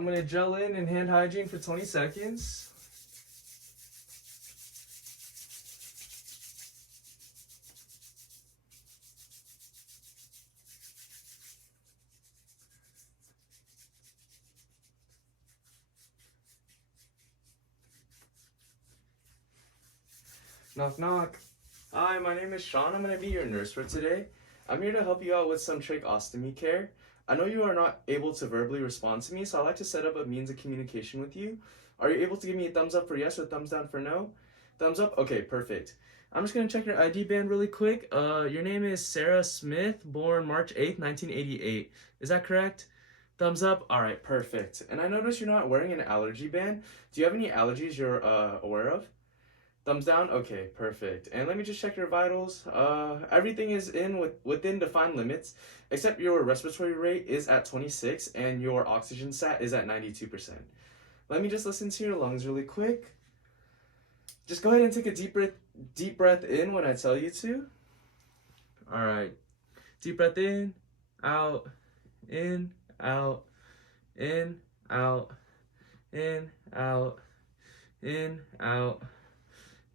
I'm going to gel in and hand hygiene for 20 seconds. Knock, knock. Hi, my name is Sean. I'm going to be your nurse for today. I'm here to help you out with some tracheostomy care. I know you are not able to verbally respond to me, so I'd like to set up a means of communication with you. Are you able to give me a thumbs up for yes or thumbs down for no? Thumbs up? Okay, perfect. I'm just going to check your ID band really quick. Your name is Sarah Smith, born March 8th, 1988. Is that correct? Thumbs up? All right, perfect. And I noticed you're not wearing an allergy band. Do you have any allergies you're aware of? Thumbs down? Okay, perfect. And let me just check your vitals. Everything is within defined limits, except your respiratory rate is at 26 and your oxygen sat is at 92%. Let me just listen to your lungs really quick. Just go ahead and take a deep breath in when I tell you to. All right. Deep breath in, out, in, out, in, out, in, out, in, out.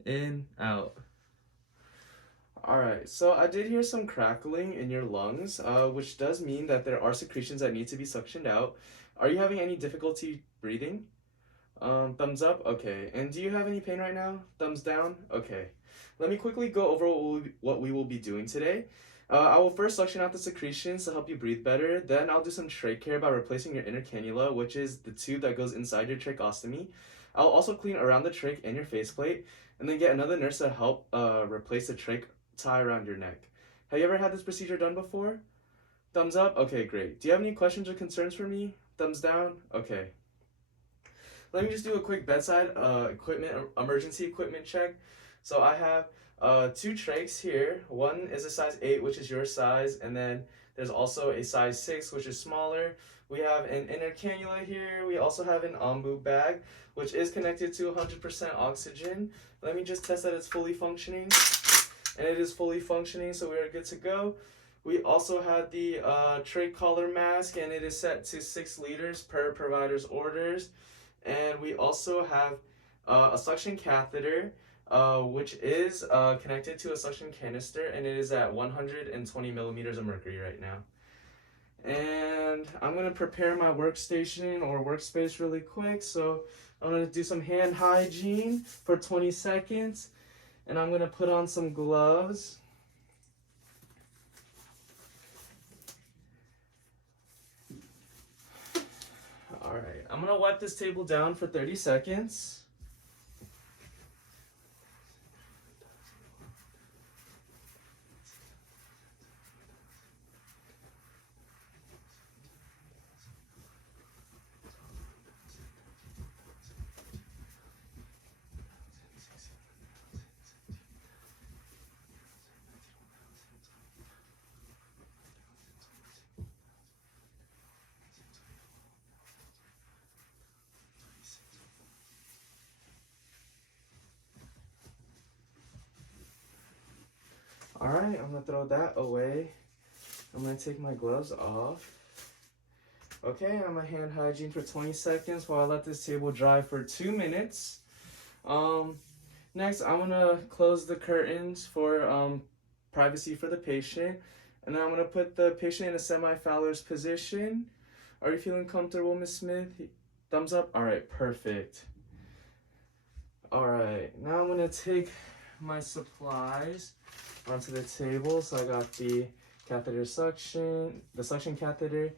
In, out. Alright, so I did hear some crackling in your lungs, which does mean that there are secretions that need to be suctioned out. Are you having any difficulty breathing? Thumbs up? Okay. And do you have any pain right now? Thumbs down? Okay. Let me quickly go over what we will be doing today. I will first suction out the secretions to help you breathe better. Then I'll do some trach care by replacing your inner cannula, which is the tube that goes inside your tracheostomy. I'll also clean around the trach and your faceplate, and then get another nurse to help replace the trach tie around your neck. Have you ever had this procedure done before? Thumbs up? Okay, great. Do you have any questions or concerns for me? Thumbs down? Okay. Let me just do a quick bedside emergency equipment check. So I have 2 trachs here. One is a size 8, which is your size, and then there's also a size 6, which is smaller. We have an inner cannula here. We also have an ombu bag, which is connected to 100% oxygen. Let me just test that it's fully functioning. And it is fully functioning, so we are good to go. We also have the trach collar mask, and it is set to 6 liters per provider's orders. And we also have a suction catheter, which is connected to a suction canister, and it is at 120 millimeters of mercury right now. And I'm going to prepare my workstation or workspace really quick. So I'm going to do some hand hygiene for 20 seconds. And I'm going to put on some gloves. All right, I'm going to wipe this table down for 30 seconds. All right, I'm gonna throw that away. I'm gonna take my gloves off. Okay, I'm gonna hand hygiene for 20 seconds while I let this table dry for 2 minutes. Next, I'm gonna close the curtains for privacy for the patient. And then I'm gonna put the patient in a semi-Fowler's position. Are you feeling comfortable, Miss Smith? Thumbs up? All right, perfect. All right, now I'm gonna take my supplies onto the table. So I got the catheter suction, the suction catheter,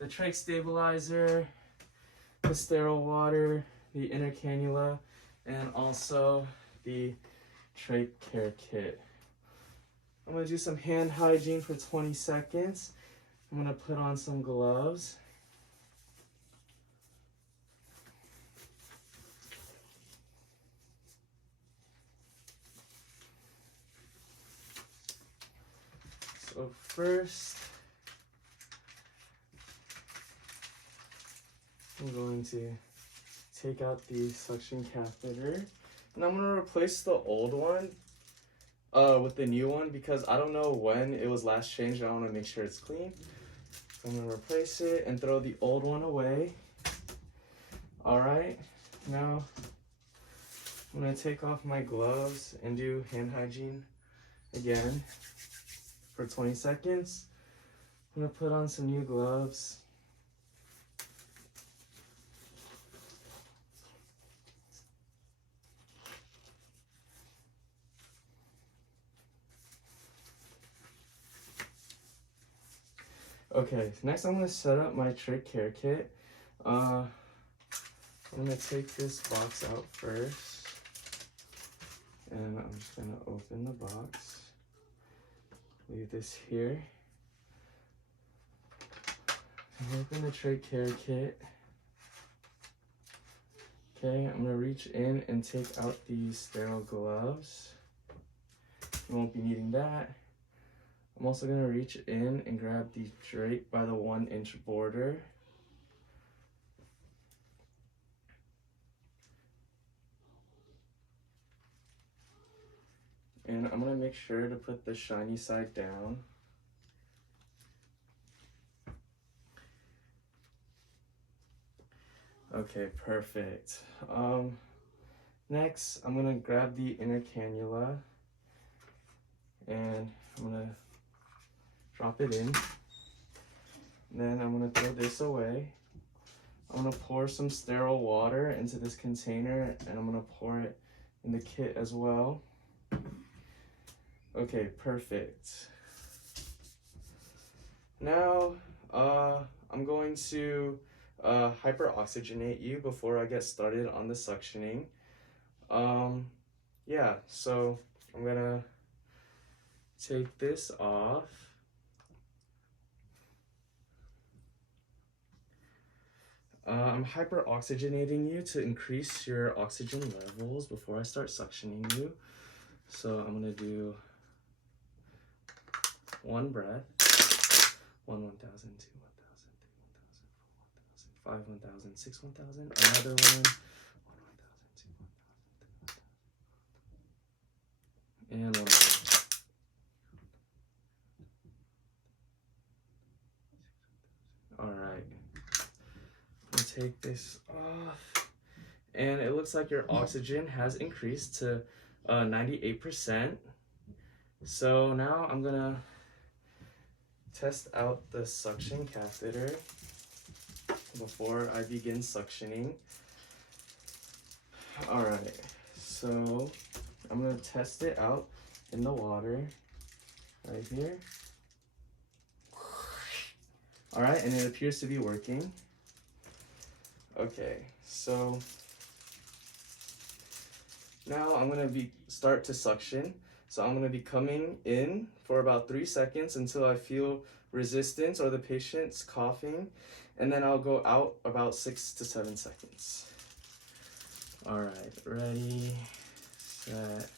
the trach stabilizer, the sterile water, the inner cannula, and also the trach care kit. I'm gonna do some hand hygiene for 20 seconds. I'm gonna put on some gloves. So first, I'm going to take out the suction catheter, and I'm going to replace the old one with the new one because I don't know when it was last changed. I want to make sure it's clean. So I'm going to replace it and throw the old one away. gonna take off my gloves and do hand hygiene again for 20 seconds. I'm gonna put on some new gloves. Okay, next I'm gonna set up my trach care kit. I'm gonna take this box out first, and I'm just gonna open the box. Leave this here. Open the trach care kit. Okay, I'm gonna reach in and take out these sterile gloves. You won't be needing that. I'm also gonna reach in and grab the drape by the 1-inch border. And I'm gonna make sure to put the shiny side down. Okay, perfect. Next, I'm gonna grab the inner cannula and I'm gonna drop it in. Then I'm gonna throw this away. I'm gonna pour some sterile water into this container and I'm gonna pour it in the kit as well. Okay, perfect. Now, I'm going to hyperoxygenate you before I get started on the suctioning. Yeah, so I'm gonna take this off. I'm hyperoxygenating you to increase your oxygen levels before I start suctioning you. So I'm gonna do 1 breath. 1, 1,000, 2, 1,000, 3, 1,000, 4, 1,000, 5, 1,000, 6, 1,000. Another 1, 1, 1,000, 2, 1,000, 3, 1,000. And 1 more. Alright. I'm gonna take this off. And it looks like your oxygen has increased to 98%. So now I'm gonna test out the suction catheter before I begin suctioning. Alright, so I'm gonna test it out in the water right here. Alright, and it appears to be working. Okay, so now I'm gonna start to suction. So I'm gonna be coming in for about 3 seconds until I feel resistance or the patient's coughing, and then I'll go out about 6 to 7 seconds. All right, ready, set.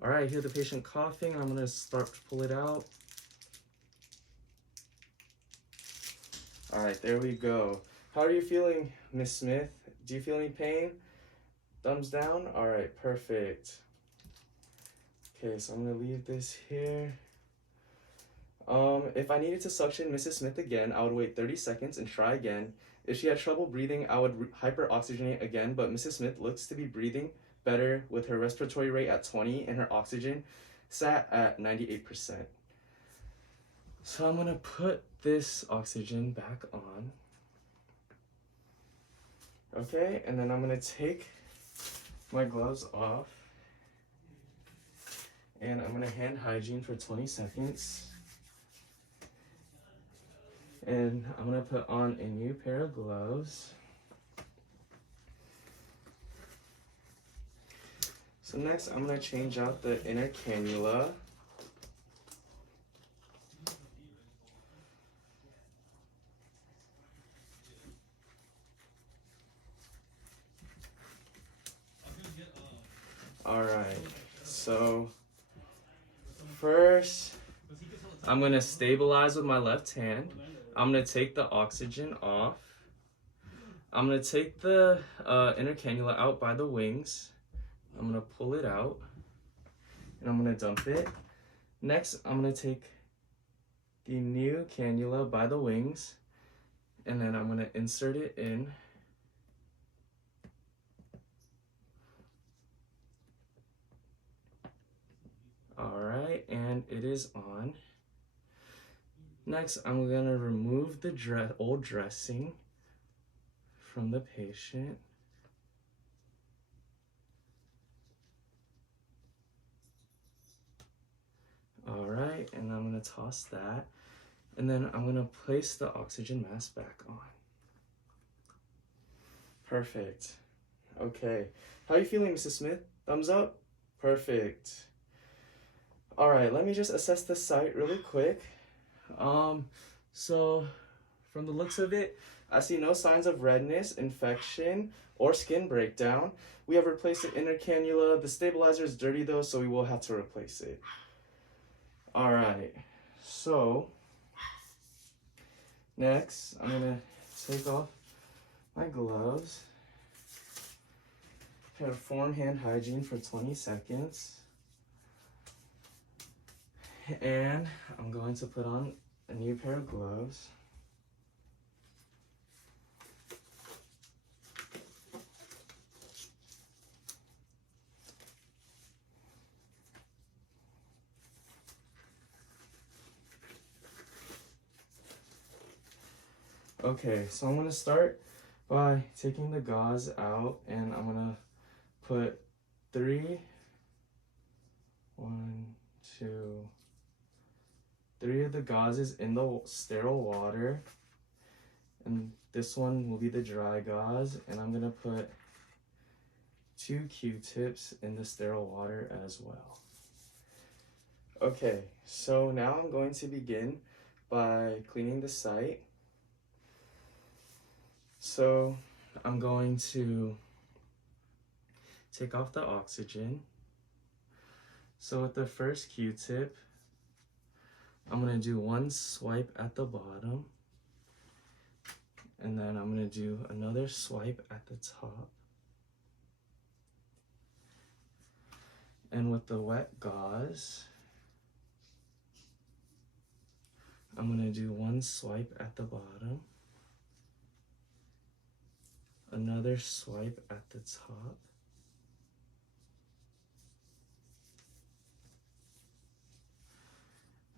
All right, hear the patient coughing. I'm gonna start to pull it out. All right, there we go. How are you feeling, Miss Smith? Do you feel any pain? Thumbs down? All right, perfect. Okay, so I'm gonna leave this here. If I needed to suction Mrs. Smith again, I would wait 30 seconds and try again. If she had trouble breathing, I would hyperoxygenate again, but Mrs. Smith looks to be breathing better with her respiratory rate at 20 and her oxygen sat at 98%. So I'm gonna put this oxygen back on. Okay, and then I'm gonna take my gloves off and I'm gonna hand hygiene for 20 seconds. And I'm gonna put on a new pair of gloves. So next I'm gonna change out the inner cannula. All right, so first I'm gonna stabilize with my left hand. I'm gonna take the oxygen off. I'm gonna take the inner cannula out by the wings. I'm gonna pull it out and I'm gonna dump it. Next, I'm gonna take the new cannula by the wings And then I'm gonna insert it in. All right, and it is on. Next, I'm gonna remove the old dressing from the patient. All right, and I'm gonna toss that. And then I'm gonna place the oxygen mask back on. Perfect. Okay. How are you feeling, Mrs. Smith? Thumbs up? Perfect. All right, let me just assess the site really quick. So from the looks of it, I see no signs of redness, infection, or skin breakdown. We have replaced the inner cannula. The stabilizer is dirty though, so we will have to replace it. All right, so next I'm gonna take off my gloves, perform hand hygiene for 20 seconds, and I'm going to put on a new pair of gloves. Okay, so I'm gonna start by taking the gauze out, and I'm gonna put 3 of the gauzes in the sterile water, and this one will be the dry gauze, and I'm gonna put 2 Q-tips in the sterile water as well. Okay, so now I'm going to begin by cleaning the site. So I'm going to take off the oxygen. So with the first Q-tip, I'm gonna do 1 swipe at the bottom, and then I'm gonna do another swipe at the top. And with the wet gauze, I'm gonna do 1 swipe at the bottom, another swipe at the top,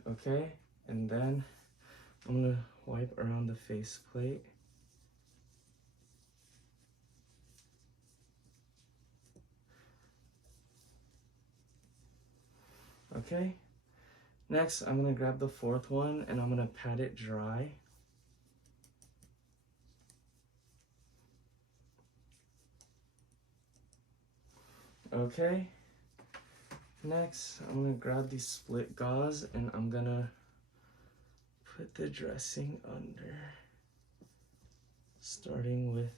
okay, and then I'm gonna wipe around the faceplate. Okay, next I'm gonna grab the 4th one and I'm gonna pat it dry. Okay, next I'm gonna grab the split gauze and I'm gonna put the dressing under, starting with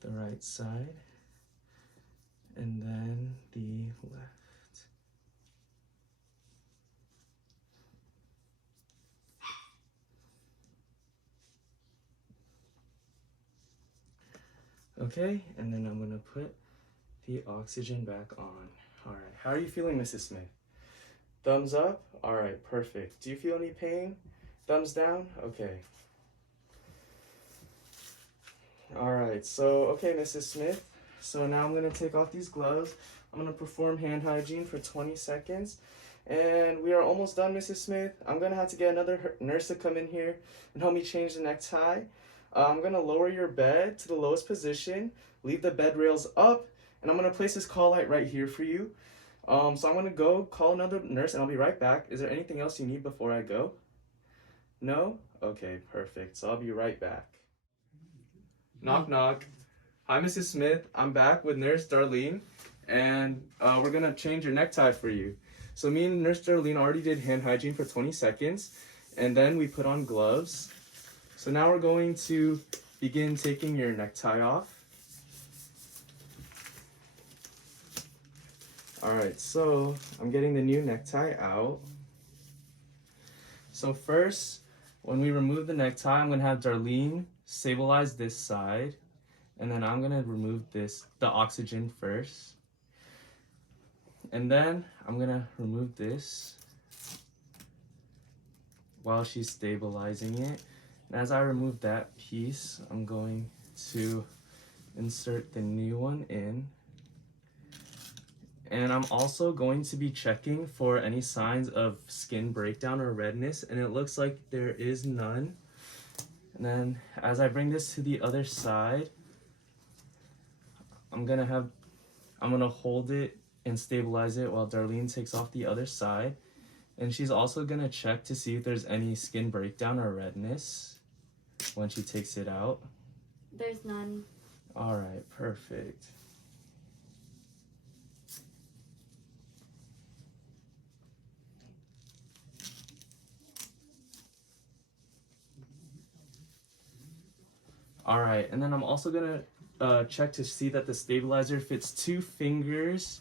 the right side and then the left. Okay, and then I'm gonna put the oxygen back on. All right, how are you feeling, Mrs. Smith? Thumbs up? All right, perfect. Do you feel any pain? Thumbs down? Okay. All right, so, okay, Mrs. Smith. So now I'm gonna take off these gloves. I'm gonna perform hand hygiene for 20 seconds. And we are almost done, Mrs. Smith. I'm gonna have to get another nurse to come in here and help me change the necktie. I'm gonna lower your bed to the lowest position, leave the bed rails up, and I'm gonna place this call light right here for you. So I'm gonna go call another nurse and I'll be right back. Is there anything else you need before I go? No? Okay, perfect. So I'll be right back. Knock, knock. Hi, Mrs. Smith. I'm back with Nurse Darlene, and we're gonna change your necktie for you. So me and Nurse Darlene already did hand hygiene for 20 seconds, and then we put on gloves. So now we're going to begin taking your necktie off. All right, so I'm getting the new necktie out. So first, when we remove the necktie, I'm gonna have Darlene stabilize this side, and then I'm gonna remove the oxygen first. And then I'm gonna remove this while she's stabilizing it. As I remove that piece, I'm going to insert the new one in. And I'm also going to be checking for any signs of skin breakdown or redness, and it looks like there is none. And then as I bring this to the other side, I'm gonna hold it and stabilize it while Darlene takes off the other side. And she's also gonna check to see if there's any skin breakdown or redness when she takes it out. There's none. All right, perfect. All right, and then I'm also gonna check to see that the stabilizer fits 2 fingers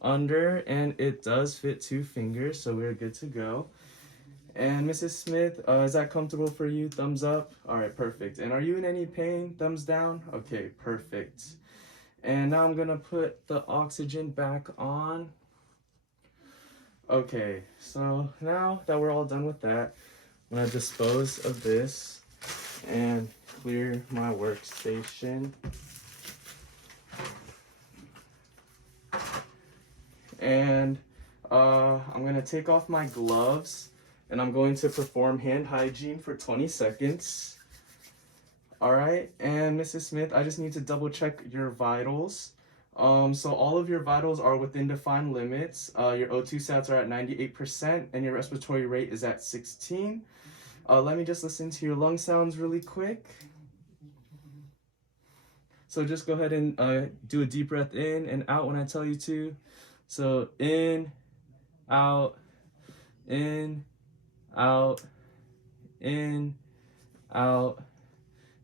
under, and it does fit 2 fingers, so we're good to go. And Mrs. Smith, is that comfortable for you? Thumbs up? All right, perfect. And are you in any pain? Thumbs down? Okay, perfect. And now I'm gonna put the oxygen back on. Okay, so now that we're all done with that, I'm gonna dispose of this and clear my workstation. And I'm gonna take off my gloves and I'm going to perform hand hygiene for 20 seconds. All right, and Mrs. Smith, I just need to double check your vitals. So all of your vitals are within defined limits. Your O2 sats are at 98% and your respiratory rate is at 16. Let me just listen to your lung sounds really quick. So just go ahead and do a deep breath in and out when I tell you to. So in, out, in, out, in, out,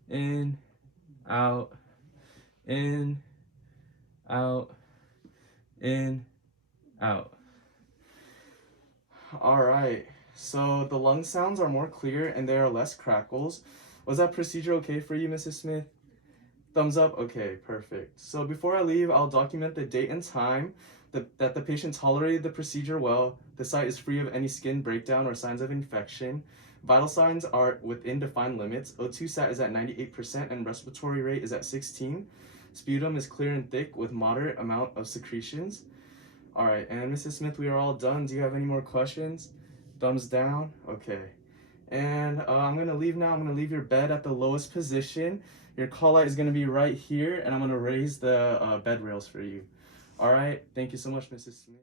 in, out, in, out, in, out. All right, so the lung sounds are more clear and there are less crackles. Was that procedure okay for you, Mrs. Smith? Thumbs up? Okay, perfect. So before I leave, I'll document the date and time that the patient tolerated the procedure well, the site is free of any skin breakdown or signs of infection, vital signs are within defined limits, O2 sat is at 98% and respiratory rate is at 16, sputum is clear and thick with moderate amount of secretions. All right, and Mrs. Smith, we are all done. Do you have any more questions? Thumbs down? Okay. And I'm gonna leave now. I'm gonna leave your bed at the lowest position. Your call light is gonna be right here, and I'm gonna raise the bed rails for you. All right, thank you so much, Mrs. Smith.